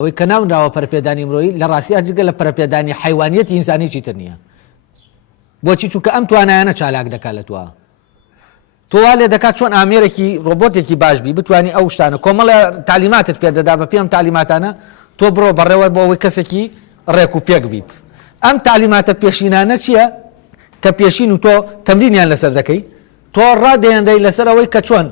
ئەوەی کە ناونراوە پەرپێدانی مرۆیی لە ڕاستیە جگە لە پەرپێدانی حیوانیەتی ئینسانیی تر نییە. بۆچی؟ چونکە ئەم توانایانە چالاک دەکات لە تووە. تۆوا لێ دەکات چۆن ئامێرێکی ڕۆبۆتێکی باشبی بتوانانی ئەو شتانە کۆمەڵە تعلیماتت پێدەدا بە پێم تعلیماتانە تۆ بڕۆ بەڕێوە بۆ ئەوەی کەسێکی ڕێک و پێک بیت. ئەم تعلیماتە پێشینانە چییە کە پێشین و تۆ تەمرینیان لەسەر دەکەی، تۆ ڕادێنرەی لەسەر ئەوەی کە چۆن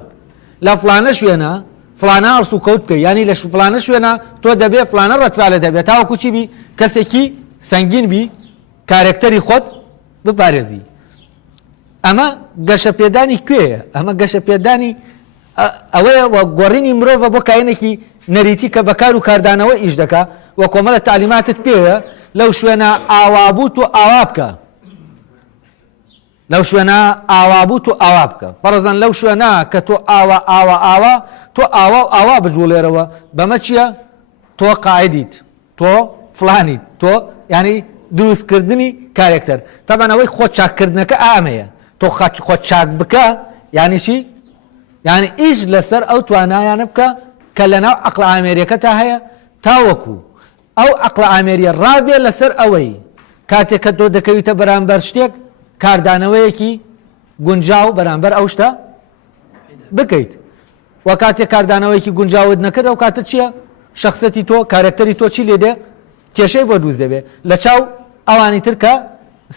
لە فلانە شوێنە فلانە ئەرس و کەوت بکەی، ینی لە فلانە شوێنە تۆ دەبێ فلانە ڕەتفالە دەبێت تاوەکو چی بی کەسێکی سەنگین بی کارکتەری خۆت بپارێزی. ئەمە گەشە پێدانی کوێیە؟ ئەمە گەشە پێدانی ئەوەیە گۆڕینی مرۆڤە بۆ کاینێکی نەریتی کە بەکار و کاردانەوە ئیش دەکا و کۆمەڵە تعلیماتت پێوە لەو شوێنە ئاوابوت و ئاوا بکە، لەو شوێنە ئاوابوت و ئاوا بکە. فەرزەن لەو شوێنە کە تۆ ئاوا تۆ ئاوا بجوڵێرەوە بەمە چییە؟ تۆ قاعدیت، تۆ فلانیت، تۆ ینی دروستکردنی کارکتەر. تەبەن ئەوەی خۆ چاککردنەکە ئامەیە، تۆ خۆ چاک بکە یانی چی؟ یعنی ئیش لەسەر ئەو توانایانە بکە کە لەناو عەقڵ ئامێریەکە تا هەیە تاوەکو ئەو عەقڵ ئامێریە ڕابێ لەسەر ئەوەی کاتێک کە تۆ دەکەویتە بەرامبەر شتێک کاردانەوەیەکی گونجاو بەرامبەر ئەو شتە بکەیت، و کاتێک کاردانەوەیکی گونجاوت نەکرد ئەو کاتە چییە؟ شخصەتی تۆ کارکتەری تۆ چی لێ دێ؟ کێشەی بۆ دروست دەبێ لە چاو ئەوانی تر کە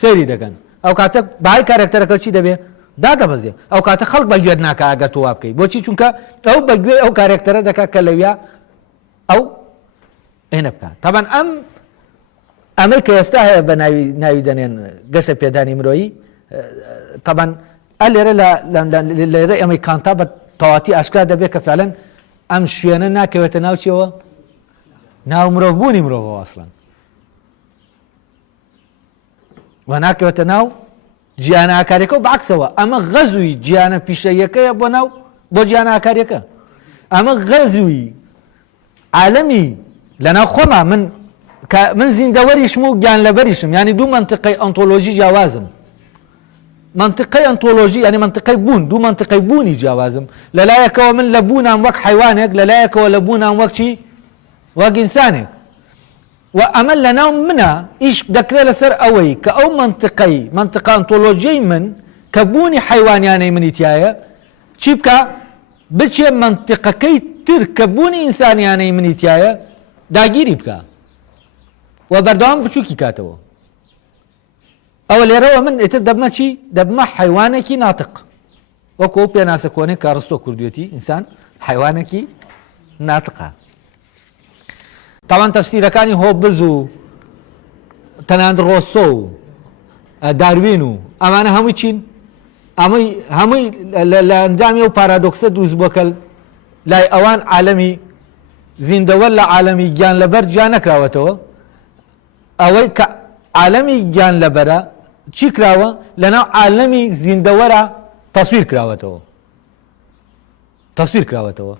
سەیری دەکەن. ئەو کاتە بەهای کارکتەرەکە چی دەبێ؟ دادەبەزێ. ئەو کاتە خەڵک بەگوێت ناکە ئەگەر تۆ وا بکەیت. بۆچی؟ چونکە ئەو بەگوێ ئەو کارکتەرە دەکات کە لەویا ئەو ئێنە بکات. تەبەن ئەمەی کە ئێستا هەیە بە ناوی دەنێن گەشە پێدانی مرۆیی، تەبەن لێرە لێرە ئەمەی کانتا بە تەواتی ئاشکرا دەبێت کە فعلەن ئەم شوێنە ناکەوێتە ناو چیەوە؟ ناو مرۆڤبوونی مرۆڤەوە ئەسڵەن، و ناکەوێتە ناو جیانە ئاکاریەکە و بەعکسەوە ئەمە غەزووی جیانە پیشەیەکەیە بۆ جیانە ئاکاریەکە. ئەمە غەزووی عالەمی لەناو خۆما من زیندەوەریشم و گیان لەبەریشم، ینی دوو منطقەی ئەنتۆلۆژی جیاوازم. منطقەی ئەنتۆلۆژی ینی منطقەی بوون، دوو منطقەی بوونی جیاوازم. لەلایەکەوە من لە بوونام وەک حیوانێک، لەلایەکەوە لە بوونام وەک چی؟ وەک ئینسانێک. و ئەمە لەناو منە ئیش دەکرێت لەسەر ئەوەی کە ئەو منطقە ئەنتۆلۆژیای من کە بوونی حیوانیانەی منی تایە چی بکە؟ بچێ منطقەکەی تر کە بوونی ئینسانیانەی منی تایە داگیری بکە و بەردەوام بچووکی کاتەوە. ئەوە لێرەوە من ئێتر دەبمە چی؟ دەبمە حیوانێکی ناتق، وەکو ئەو پێناسە کۆنێک کە ئەرستۆ کوردوێتی ئینسان حیوانێکی ناتقە. تاوان تەفسیرەکانی هۆبز و تەناند ڕۆسۆ و داروین و ئەمانە هەمووی چین؟ هەمووی لە ئەندامی و پارادۆکسە دروست بووە لای ئەوان عالەمی زیندەوە لە عالەمی گیان لەبەر گیان نەکراوەتەوە. ئەوەی کە عالەمی گیان لەبەرە چی کراوە؟ لەناو عالەمی زیندەوەرە تەسویر کراوەتەوە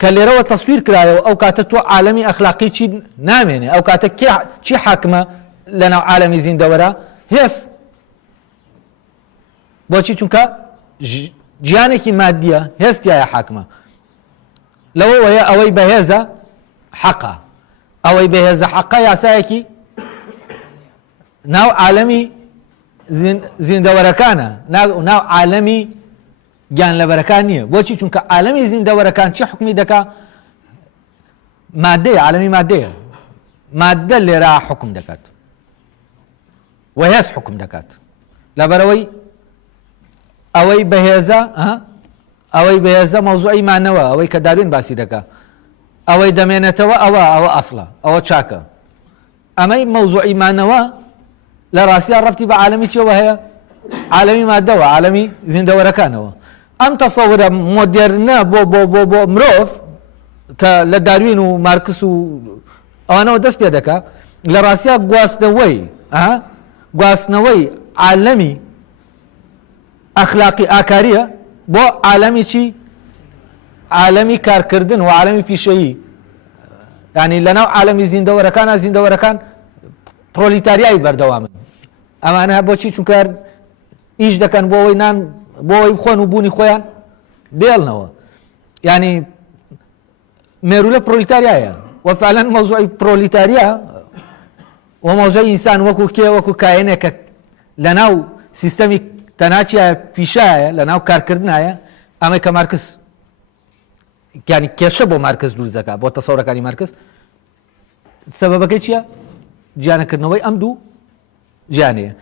کە لێرەوە تەسویر کرایەوە. ئەو کاتە تۆ عالەمی ئەخلاقی چی نامێنێ؟ ئەو کاتە چی حاکمە لەناو عالەمی زیندەوەرە؟ هێز. بۆچی؟ چونکە گیانێکی مادیە هێستایە حاکمە. لەوەیە ئەوەی بەهێزە حەقە، ئەوەی بەهێزە حەقە یاسایەکی ناو عالەمی زیندەوەرەکانە، ناو عالەمی گیان لەبەرەکان نییە. بۆچی؟ چونکە عالەمی زیندەوەرەکان چی حکمی دەکا؟ مادەیە، عالەمی مادەیە. مادە لێرە حکم دەکات و هێز حکم دەکات لەبەرەوەی ئەوەی بەهێزە مەوزوعی مانەوە، ئەوەی کە داروین باسی دەکا، ئەوەی دەمێنێتەوە ئەوە ئەسڵە، ئەوە چاکە. ئەمەی مەوزوعی مانەوە لە ڕاستیە ڕەبتی بە عالەمی چیەوە هەیە؟ عالەمی مادەوە، عالەمی زیندەوەرەکانەوە. ئەم تەسەورە مۆدێرنە بۆ مرۆڤ کە لە داروین و مارکس و ئەوانەوە دەست پێ دەکا، لە ڕاستیە گواستنەوەی عالەمی ئەخلاقی ئاکاریە بۆ عالەمی چی؟ عالەمی کارکردن و عالەمی پیشەیی. ینی لەناو عالەمی زیندەوەرەکان پرۆلیتاریایی بەردەوامن. ئەمانە بۆچی؟ چونکە ئیش دەکەن بۆ ئەوەی نان بۆ ئەوەی خۆن و بوونی خۆیان بێڵنەوە. ینی مێرولە پرۆلیتاریایە. وفعلا موضوعی پرۆلیتاریا وموضوعی ئینسان وەکو کێ وەکو کایەنێکە لە ناو سیستەمی تەناچیە پیشایە لە ناو کارکردنایە ئەمەی کە مارکس یانی کێشە بۆ مارکس دروست دەکات بۆ تەسەورەکانی مارکس سەبەبەکەی چییە؟ گیانەکردنەوەی ئەم دوو گیانەیە